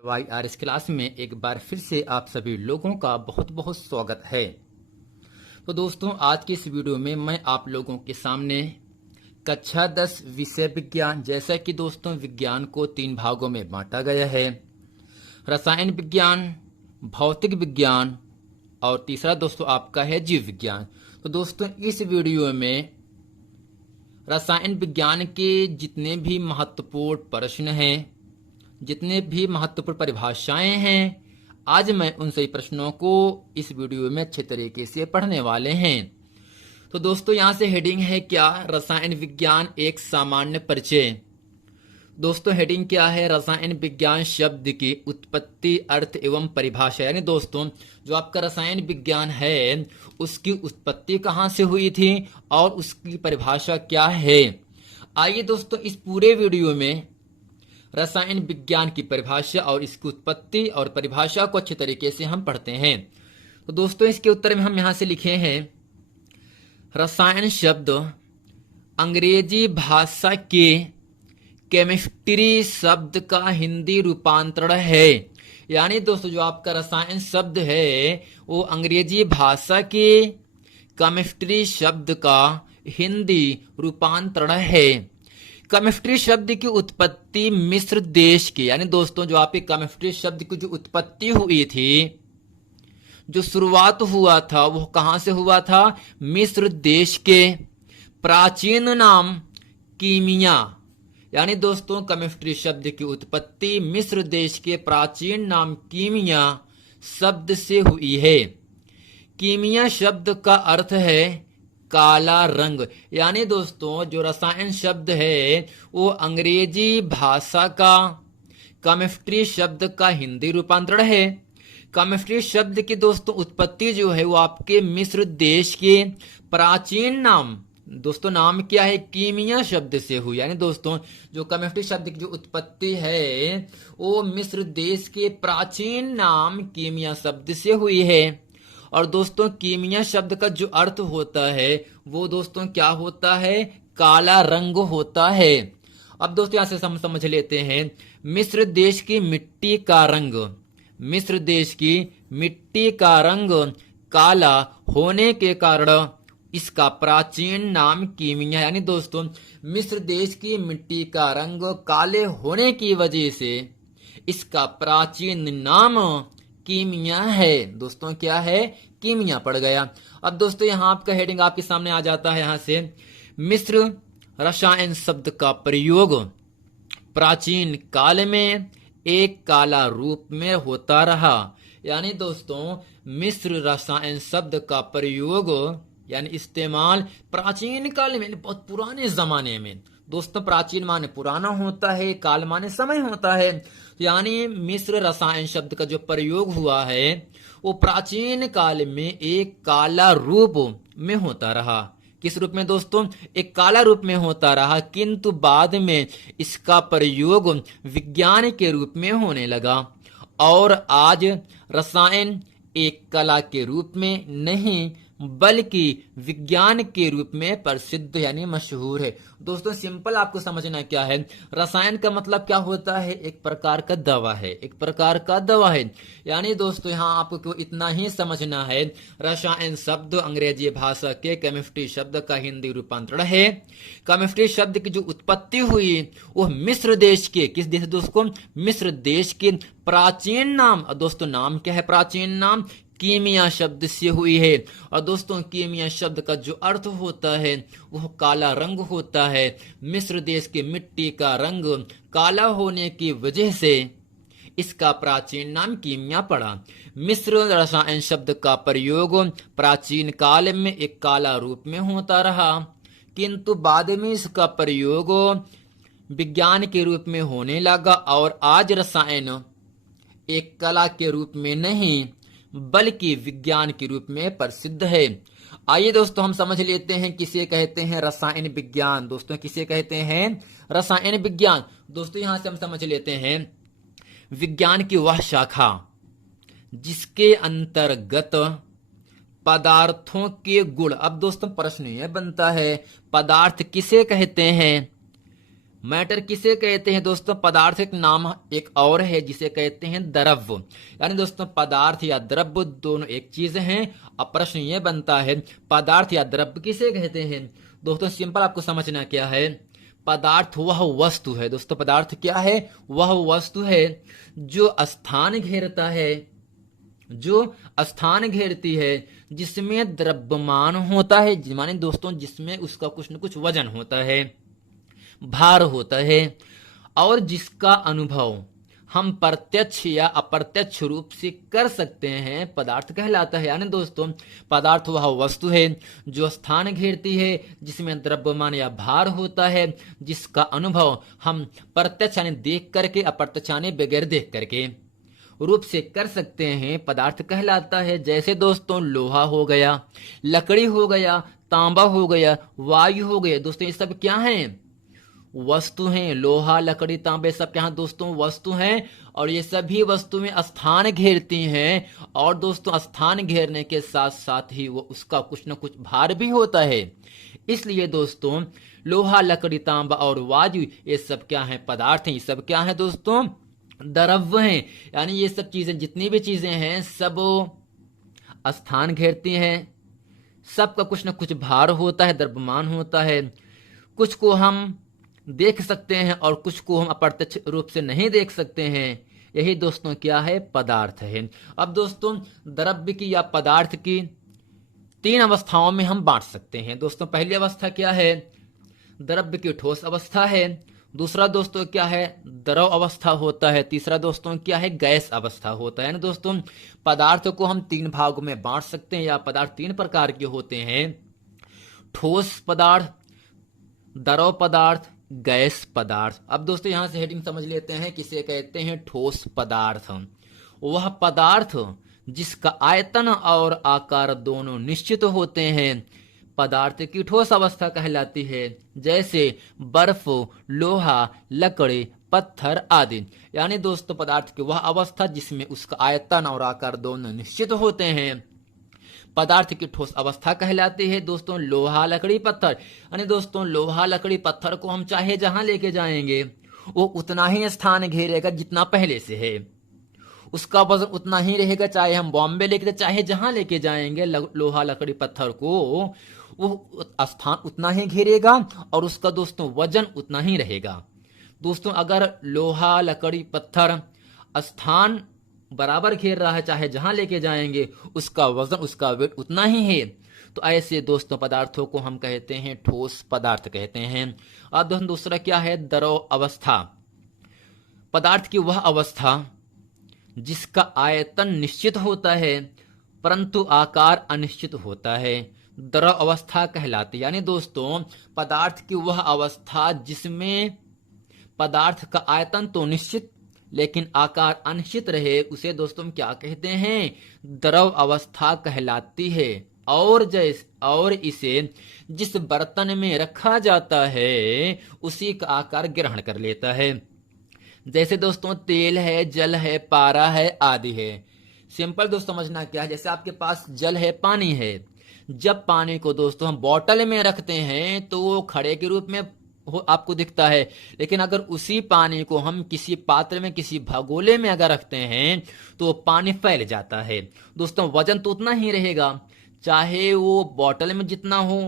YRS class में एक बार फिर से आप सभी लोगों का बहुत बहुत स्वागत है। तो दोस्तों, आज की इस वीडियो में मैं आप लोगों के सामने कक्षा 10 विषय विज्ञान, जैसा कि दोस्तों विज्ञान को 3 भागों में बांटा गया है, रसायन विज्ञान, भौतिक विज्ञान और तीसरा दोस्तों आपका है जीव विज्ञान। तो दोस्तों इस वीडियो में रसायन विज्ञान के जितने भी महत्वपूर्ण प्रश्न हैं, जितने भी महत्वपूर्ण परिभाषाएं हैं, आज मैं उन सभी प्रश्नों को इस वीडियो में अच्छे तरीके से पढ़ने वाले हैं। तो दोस्तों यहां से हेडिंग है क्या, रसायन विज्ञान एक सामान्य परिचय। दोस्तों हेडिंग क्या है, रसायन विज्ञान शब्द की उत्पत्ति, अर्थ एवं परिभाषा। यानी दोस्तों जो आपका रसायन विज्ञान है उसकी उत्पत्ति कहां से हुई थी और उसकी परिभाषा क्या है। आइए दोस्तों इस पूरे वीडियो में रसायन विज्ञान की परिभाषा और इसकी उत्पत्ति और परिभाषा को अच्छे तरीके से हम पढ़ते हैं। तो दोस्तों इसके उत्तर में हम यहां से लिखे हैं, रसायन शब्द अंग्रेजी भाषा के केमिस्ट्री शब्द का हिंदी रूपांतरण है। यानी दोस्तों जो आपका रसायन शब्द है वो अंग्रेजी भाषा के केमिस्ट्री शब्द का हिंदी रूपांतरण है। केमिस्ट्री शब्द की उत्पत्ति मिस्र देश की, यानी दोस्तों जो आपके केमिस्ट्री शब्द की जो उत्पत्ति हुई थी, जो शुरुआत हुआ था वो कहां से हुआ था, मिस्र देश के प्राचीन नाम कीमिया। यानी दोस्तों केमिस्ट्री शब्द की उत्पत्ति मिस्र देश के प्राचीन नाम कीमिया शब्द से हुई है। कीमिया शब्द का अर्थ है काला रंग। यानी दोस्तों जो रसायन शब्द है वो अंग्रेजी भाषा का केमिस्ट्री शब्द का हिंदी रूपांतरण है। केमिस्ट्री शब्द की दोस्तों उत्पत्ति जो है वो आपके मिस्र देश के प्राचीन नाम, दोस्तों नाम क्या है, कीमिया शब्द से हुई। यानी दोस्तों जो केमिस्ट्री शब्द की जो उत्पत्ति है वो मिस्र देश के प्राचीन नाम कीमिया शब्द से हुई है। और दोस्तों कीमिया शब्द का जो अर्थ होता है वो दोस्तों क्या होता है, काला रंग होता है। अब दोस्तों यहां से हम समझ लेते हैं, मिस्र देश की मिट्टी का रंग, मिस्र देश की मिट्टी का रंग काला होने के कारण इसका प्राचीन नाम कीमिया। यानी दोस्तों मिस्र देश की मिट्टी का रंग काले होने की वजह से इसका प्राचीन नाम कीमिया है। दोस्तों क्या है, कीमिया पड़ गया। अब दोस्तों यहाँ आपका हेडिंग आपके सामने आ जाता है, यहां से मिस्र रसायन शब्द का प्रयोग प्राचीन काल में एक काला रूप में होता रहा। यानी दोस्तों मिस्र रसायन शब्द का प्रयोग यानी इस्तेमाल प्राचीन काल में, बहुत पुराने जमाने में, दोस्तों प्राचीन माने पुराना होता है, काल माने समय होता है। यानी मिस्र रसायन शब्द का जो प्रयोग हुआ है वो प्राचीन काल में एक काला रूप में होता रहा। किस रूप में दोस्तों, एक काला रूप में होता रहा, किंतु बाद में इसका प्रयोग विज्ञान के रूप में होने लगा और आज रसायन एक कला के रूप में नहीं बल्कि विज्ञान के रूप में प्रसिद्ध यानी मशहूर है। दोस्तों सिंपल आपको समझना क्या है, रसायन का मतलब क्या होता है, एक प्रकार का दवा है, एक प्रकार का दवा है। यानी दोस्तों यहाँ आपको इतना ही समझना है, रसायन शब्द अंग्रेजी भाषा के केमिस्ट्री शब्द का हिंदी रूपांतरण है। केमिस्ट्री शब्द की जो उत्पत्ति हुई वो मिस्र देश के, किस देश दोस्तों, मिस्र देश के प्राचीन नाम, दोस्तों नाम क्या है, प्राचीन नाम कीमिया शब्द से हुई है। और दोस्तों कीमिया शब्द का जो अर्थ होता है वह काला रंग होता है। मिस्र देश की मिट्टी का रंग काला होने की वजह से इसका प्राचीन नाम कीमिया पड़ा। मिस्र रसायन शब्द का प्रयोग प्राचीन काल में एक काला रूप में होता रहा, किंतु बाद में इसका प्रयोग विज्ञान के रूप में होने लगा और आज रसायन एक कला के रूप में नहीं बल्कि विज्ञान के रूप में प्रसिद्ध है। आइए दोस्तों हम समझ लेते हैं किसे कहते हैं रसायन विज्ञान। दोस्तों किसे कहते हैं, रसायन विज्ञान। दोस्तों यहां से हम समझ लेते हैं विज्ञान की वह शाखा जिसके अंतर्गत पदार्थों के गुण। अब दोस्तों प्रश्न यह बनता है, पदार्थ किसे कहते हैं, मैटर किसे कहते हैं दोस्तों? पदार्थ एक नाम एक और है जिसे कहते हैं द्रव्य। यानी दोस्तों पदार्थ या द्रव्य दोनों एक चीज हैं। अब प्रश्न ये बनता है पदार्थ या द्रव्य किसे कहते हैं? दोस्तों सिंपल आपको समझना क्या है, पदार्थ वह वस्तु है। दोस्तों पदार्थ क्या है? वह वस्तु है जो स्थान घेरता है, जो स्थान घेरती है, जिसमें द्रव्यमान होता है, माने दोस्तों जिसमें उसका कुछ न कुछ वजन होता है, भार होता है, और जिसका अनुभव हम प्रत्यक्ष या अप्रत्यक्ष रूप से कर सकते हैं, पदार्थ कहलाता है। यानी दोस्तों पदार्थ वह वस्तु है जो स्थान घेरती है, जिसमें द्रव्यमान या भार होता है, जिसका अनुभव हम प्रत्यक्ष यानी देख करके, अप्रत्यक्ष यानी बगैर देख करके रूप से कर सकते हैं, पदार्थ कहलाता है। जैसे दोस्तों लोहा हो गया, लकड़ी हो गया, तांबा हो गया, वायु हो गया। दोस्तों ये सब क्या हैं? वस्तु हैं। लोहा, लकड़ी, तांबे सब क्या हैं दोस्तों? वस्तु हैं। और ये सभी वस्तुएं स्थान घेरती हैं, और दोस्तों स्थान घेरने के साथ साथ ही वो उसका कुछ न कुछ भार भी होता है। इसलिए दोस्तों लोहा, लकड़ी, तांबा और वायु ये सब क्या है? पदार्थ हैं। ये सब क्या है दोस्तों? द्रव्य हैं। यानी ये सब चीजें, जितनी भी चीजें हैं, सब स्थान घेरती हैं, सबका कुछ न कुछ भार होता है, द्रव्यमान होता है। कुछ को हम देख सकते हैं और कुछ को हम अप्रत्यक्ष रूप से नहीं देख सकते हैं। यही दोस्तों क्या है? पदार्थ है। अब दोस्तों द्रव्य की या पदार्थ की 3 अवस्थाओं में हम बांट सकते हैं। दोस्तों पहली अवस्था क्या है? द्रव्य की ठोस अवस्था है। दूसरा दोस्तों क्या है? द्रव अवस्था होता है। तीसरा दोस्तों क्या है? गैस अवस्था होता है ना दोस्तों। पदार्थ को हम 3 भागों में बांट सकते हैं, या पदार्थ 3 प्रकार के होते हैं: ठोस पदार्थ, द्रव पदार्थ, गैस पदार्थ। अब दोस्तों यहां से हेडिंग समझ लेते हैं किसे कहते हैं ठोस पदार्थ। वह पदार्थ जिसका आयतन और आकार दोनों निश्चित होते हैं, पदार्थ की ठोस अवस्था कहलाती है। जैसे बर्फ, लोहा, लकड़ी, पत्थर आदि। यानी दोस्तों पदार्थ की वह अवस्था जिसमें उसका आयतन और आकार दोनों निश्चित होते हैं, पदार्थ की ठोस अवस्था कहलाती है। दोस्तों लोहा, लकड़ी, पत्थर, यानी दोस्तों लोहा, लकड़ी, पत्थर को हम चाहे जहां लेके जाएंगे वो उतना ही स्थान घेरेगा जितना पहले से है। उसका वजन उतना ही रहेगा, चाहे हम बॉम्बे लेके चाहे जहां लेके जाएंगे लोहा, लकड़ी, पत्थर को, वो स्थान उतना ही घेरेगा और उसका दोस्तों वजन उतना ही रहेगा। दोस्तों अगर लोहा, लकड़ी, पत्थर स्थान बराबर घेर रहा है, चाहे जहां लेके जाएंगे उसका वजन, उसका वेट उतना ही है, तो ऐसे दोस्तों पदार्थों को हम कहते हैं ठोस पदार्थ कहते हैं। अब दोस्तों दूसरा क्या है? द्रव अवस्था। पदार्थ की वह अवस्था जिसका आयतन निश्चित होता है परंतु आकार अनिश्चित होता है, द्रव अवस्था कहलाती है। यानी दोस्तों पदार्थ की वह अवस्था जिसमें पदार्थ का आयतन तो निश्चित लेकिन आकार अनिश्चित रहे, उसे दोस्तों हम क्या कहते हैं? द्रव अवस्था कहलाती है। और इसे जिस बर्तन में रखा जाता है उसी का आकार ग्रहण कर लेता है। जैसे दोस्तों तेल है, जल है, पारा है आदि है। सिंपल दोस्तों समझना क्या है, जैसे आपके पास जल है, पानी है। जब पानी को दोस्तों हम बोतल में रखते हैं तो वो खड़े के रूप में आपको दिखता है, लेकिन अगर उसी पानी को हम किसी पात्र में, किसी भगोले में अगर रखते हैं तो पानी फैल जाता है। दोस्तों वजन तो उतना ही रहेगा, चाहे वो बोतल में जितना हो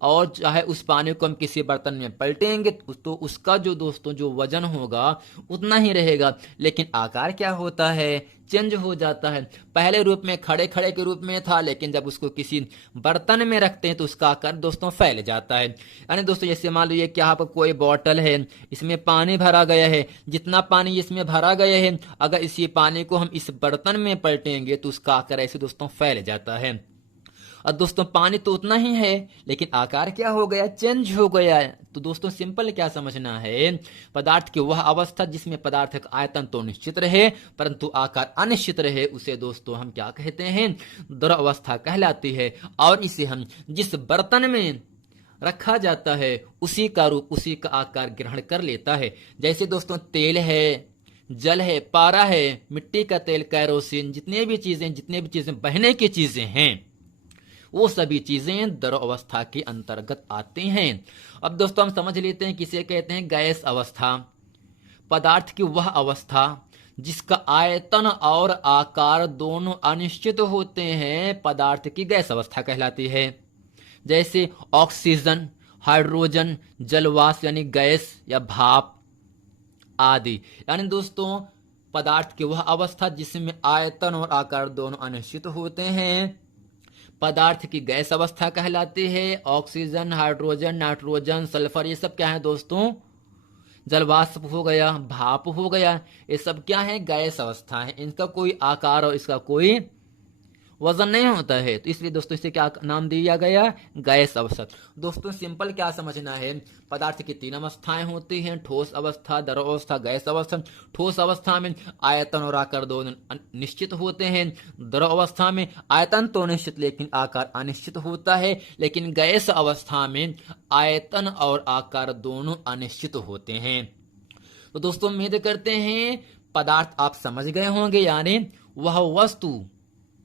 और चाहे उस पानी को हम किसी बर्तन में पलटेंगे तो उसका जो दोस्तों जो वजन होगा उतना ही रहेगा, लेकिन आकार क्या होता है? चेंज हो जाता है। पहले रूप में खड़े खड़े के रूप में था, लेकिन जब उसको किसी बर्तन में रखते हैं तो उसका आकार दोस्तों फैल जाता है। यानी दोस्तों जैसे मान लीजिए कि यहाँ पर कोई बोतल है, इसमें पानी भरा गया है, जितना पानी इसमें भरा गया है अगर इसी पानी को हम इस बर्तन में पलटेंगे तो उसका आकार ऐसे दोस्तों फैल जाता है। और दोस्तों पानी तो उतना ही है लेकिन आकार क्या हो गया? चेंज हो गया है। तो दोस्तों सिंपल क्या समझना है? पदार्थ की वह अवस्था जिसमें पदार्थ का आयतन तो निश्चित रहे परंतु आकार अनिश्चित रहे, उसे दोस्तों हम क्या कहते हैं? द्रव अवस्था कहलाती है। और इसे हम जिस बर्तन में रखा जाता है उसी का रूप, उसी का आकार ग्रहण कर लेता है। जैसे दोस्तों तेल है, जल है, पारा है, मिट्टी का तेल, कैरोसिन, जितने भी चीजें बहने की चीजें हैं वो सभी चीजें द्रव अवस्था के अंतर्गत आते हैं। अब दोस्तों हम समझ लेते हैं किसे कहते हैं गैस अवस्था। पदार्थ की वह अवस्था जिसका आयतन और आकार दोनों अनिश्चित होते हैं पदार्थ की गैस अवस्था कहलाती है। जैसे ऑक्सीजन, हाइड्रोजन, जलवाष्प यानी गैस या भाप आदि। यानी दोस्तों पदार्थ की वह अवस्था जिसमें आयतन और आकार दोनों अनिश्चित होते हैं पदार्थ की गैस अवस्था कहलाती है। ऑक्सीजन, हाइड्रोजन, नाइट्रोजन, सल्फर ये सब क्या है दोस्तों? जलवाष्प हो गया, भाप हो गया, ये सब क्या है? गैस अवस्था है। इनका कोई आकार और इसका कोई वजन नहीं होता है, तो इसलिए दोस्तों इसे क्या नाम दिया गया? गैस अवस्था। दोस्तों सिंपल क्या समझना है, पदार्थ की 3 अवस्थाएं होती हैं, ठोस अवस्था, द्रव अवस्था, गैस अवस्था। ठोस अवस्था में आयतन और आकार दोनों निश्चित होते हैं। द्रव अवस्था में आयतन तो निश्चित लेकिन आकार अनिश्चित होता है। लेकिन गैस अवस्था में आयतन और आकार दोनों अनिश्चित होते हैं। तो दोस्तों उम्मीद करते हैं पदार्थ आप समझ गए होंगे। यानी वह वस्तु,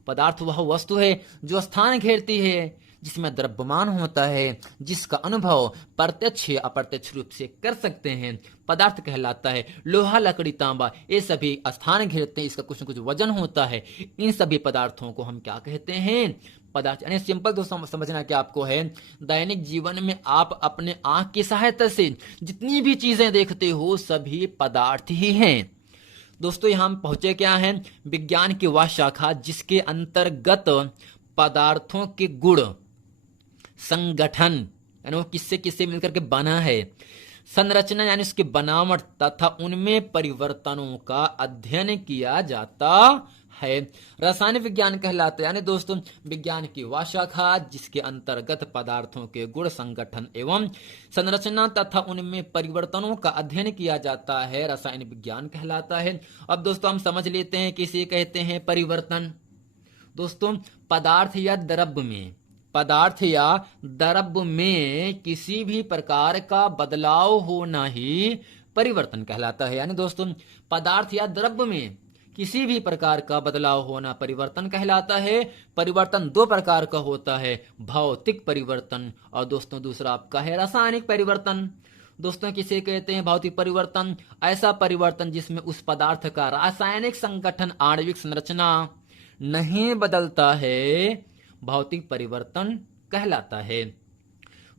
पदार्थ वह वस्तु है जो स्थान घेरती है, जिसमें द्रव्यमान होता है, जिसका अनुभव प्रत्यक्ष या अप्रत्यक्ष रूप से कर सकते हैं, पदार्थ कहलाता है। लोहा, लकड़ी, तांबा ये सभी स्थान घेरते हैं, इसका कुछ न कुछ वजन होता है। इन सभी पदार्थों को हम क्या कहते हैं? पदार्थ। यानी सिंपल दोस्तों समझना क्या आपको है, दैनिक जीवन में आप अपने आंख की सहायता से जितनी भी चीजें देखते हो सभी पदार्थ ही हैं। दोस्तों यहां हम पहुंचे क्या हैं? विज्ञान की वह शाखा जिसके अंतर्गत पदार्थों के गुण, संगठन यानी वो किससे किससे मिलकर के बना है, संरचना यानी उसकी बनावट तथा उनमें परिवर्तनों का अध्ययन किया जाता है, रसायन विज्ञान कहलाता है। यानी दोस्तों विज्ञान की वह शाखा जिसके अंतर्गत पदार्थों के गुण, संगठन एवं संरचना तथा उनमें परिवर्तनों का अध्ययन किया जाता है, रसायन विज्ञान कहलाता है। अब दोस्तों हम समझ लेते हैं किसे कहते हैं परिवर्तन। दोस्तों पदार्थ या द्रव्य में किसी भी प्रकार का बदलाव होना ही परिवर्तन कहलाता है। यानी दोस्तों पदार्थ या द्रव्य में किसी भी प्रकार का बदलाव होना परिवर्तन कहलाता है। परिवर्तन 2 प्रकार का होता है, भौतिक परिवर्तन और दोस्तों दूसरा आपका है रासायनिक परिवर्तन। दोस्तों किसे कहते हैं भौतिक परिवर्तन? ऐसा परिवर्तन जिसमें उस पदार्थ का रासायनिक संगठन, आणविक संरचना नहीं बदलता है, भौतिक परिवर्तन कहलाता है।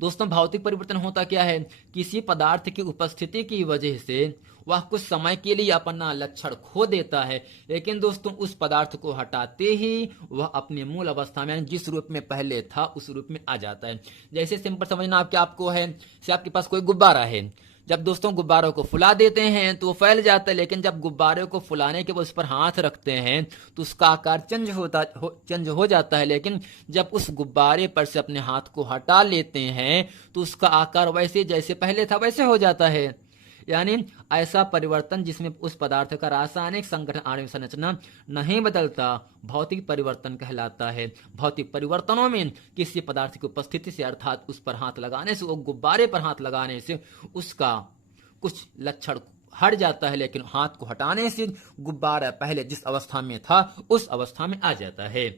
दोस्तों भौतिक परिवर्तन होता क्या है? किसी पदार्थ की उपस्थिति की वजह से वह कुछ समय के लिए अपना लक्षण खो देता है, लेकिन दोस्तों उस पदार्थ को हटाते ही वह अपने मूल अवस्था में जिस रूप में पहले था उस रूप में आ जाता है। जैसे सिंपल समझना आपको है, से आपके पास कोई गुब्बारा है, जब दोस्तों गुब्बारों को फुला देते हैं तो वो फैल जाता है, लेकिन जब गुब्बारे को फुलाने के बाद उस पर हाथ रखते हैं तो उसका आकार चेंज हो जाता है। लेकिन जब उस गुब्बारे पर से अपने हाथ को हटा लेते हैं तो उसका आकार वैसे जैसे पहले था वैसे हो जाता है। यानी ऐसा परिवर्तन जिसमें उस पदार्थ का रासायनिक संगठन, आणविक संरचना नहीं बदलता, भौतिक परिवर्तन कहलाता है। भौतिक परिवर्तनों में किसी पदार्थ की उपस्थिति से अर्थात उस पर हाथ लगाने से, वो गुब्बारे पर हाथ लगाने से उसका कुछ लक्षण हट जाता है, लेकिन हाथ को हटाने से गुब्बारा पहले जिस अवस्था में था उस अवस्था में आ जाता है।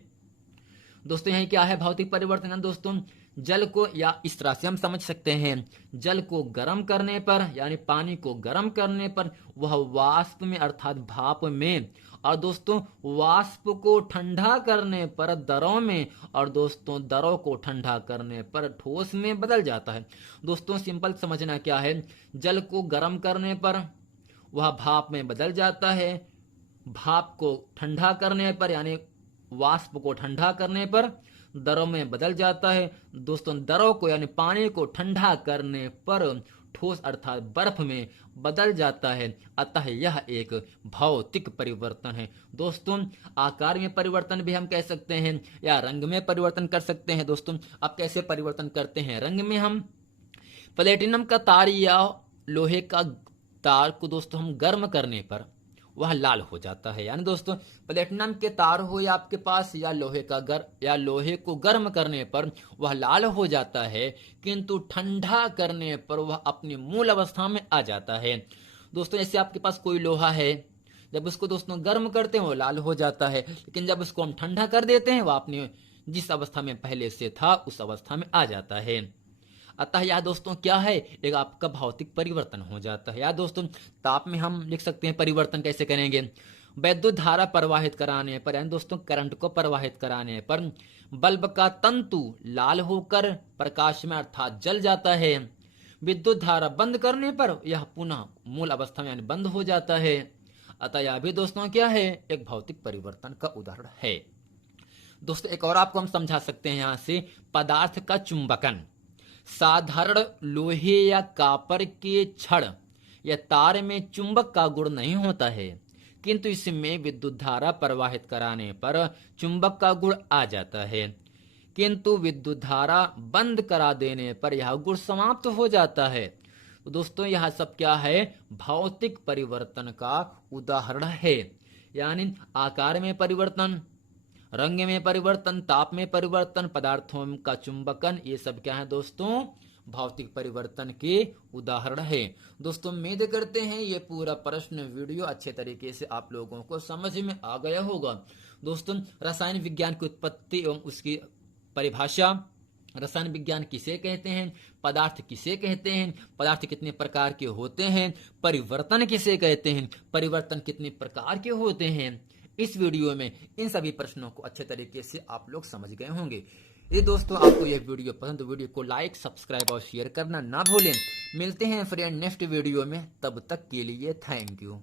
दोस्तों यही क्या है भौतिक परिवर्तन? दोस्तों जल को, या इस तरह से हम समझ सकते हैं, जल को गर्म करने पर यानी पानी को गर्म करने पर वह वाष्प में अर्थात भाप में, और दोस्तों वाष्प को ठंडा करने पर द्रव में, और दोस्तों द्रव को ठंडा करने पर ठोस में बदल जाता है। दोस्तों सिंपल समझना क्या है, जल को गर्म करने पर वह भाप में बदल जाता है, भाप को ठंडा करने पर यानी वाष्प को ठंडा करने पर द्रव में बदल जाता है। दोस्तों द्रव को यानी पानी को ठंडा करने पर ठोस अर्थात बर्फ में बदल जाता है। अतः यह एक भौतिक परिवर्तन है। दोस्तों आकार में परिवर्तन भी हम कह सकते हैं या रंग में परिवर्तन कर सकते हैं। दोस्तों अब कैसे परिवर्तन करते हैं? रंग में हम प्लेटिनम का तार या लोहे का तार को दोस्तों हम गर्म करने पर वह लाल हो जाता है। यानी दोस्तों प्लेटिनम के तार हो या आपके पास या लोहे को गर्म करने पर वह लाल हो जाता है, किंतु ठंडा करने पर वह अपनी मूल अवस्था में आ जाता है। दोस्तों जैसे आपके पास कोई लोहा है, जब उसको दोस्तों गर्म करते हैं वो लाल हो जाता है, लेकिन जब उसको हम ठंडा कर देते हैं वह अपनी जिस अवस्था में पहले से था उस अवस्था में आ जाता है। अतः यह दोस्तों क्या है, एक आपका भौतिक परिवर्तन हो जाता है। या दोस्तों ताप में हम लिख सकते हैं परिवर्तन कैसे करेंगे, वैद्युत धारा प्रवाहित कराने पर यानी दोस्तों करंट को प्रवाहित कराने पर बल्ब का तंतु लाल होकर प्रकाश में अर्थात जल जाता है। विद्युत धारा बंद करने पर यह पुनः मूल अवस्था में यानी बंद हो जाता है। अतः यह भी दोस्तों क्या है, एक भौतिक परिवर्तन का उदाहरण है। दोस्तों एक और आपको हम समझा सकते हैं यहां से, पदार्थ का चुंबकन साधारण लोहे या कॉपर के छड़ या तार में चुंबक का गुण नहीं होता है, किंतु इसमें विद्युत धारा प्रवाहित कराने पर चुंबक का गुण आ जाता है, किंतु विद्युत धारा बंद करा देने पर यह गुण समाप्त हो जाता है। तो दोस्तों यह सब क्या है, भौतिक परिवर्तन का उदाहरण है। यानी आकार में परिवर्तन, रंग में परिवर्तन, ताप में परिवर्तन, पदार्थों का चुंबकन, ये सब क्या है दोस्तों, भौतिक परिवर्तन के उदाहरण है। दोस्तों उम्मीद करते हैं ये पूरा प्रश्न वीडियो अच्छे तरीके से आप लोगों को समझ में आ गया होगा। दोस्तों रसायन विज्ञान की उत्पत्ति एवं उसकी परिभाषा, रसायन विज्ञान किसे कहते हैं, पदार्थ किसे कहते हैं, पदार्थ कितने प्रकार के होते हैं, परिवर्तन किसे कहते हैं, परिवर्तन कितने प्रकार के होते हैं, इस वीडियो में इन सभी प्रश्नों को अच्छे तरीके से आप लोग समझ गए होंगे। ये दोस्तों आपको यह वीडियो पसंद, तो वीडियो को लाइक, सब्सक्राइब और शेयर करना ना भूलें। मिलते हैं फ्रेंड नेक्स्ट वीडियो में, तब तक के लिए थैंक यू।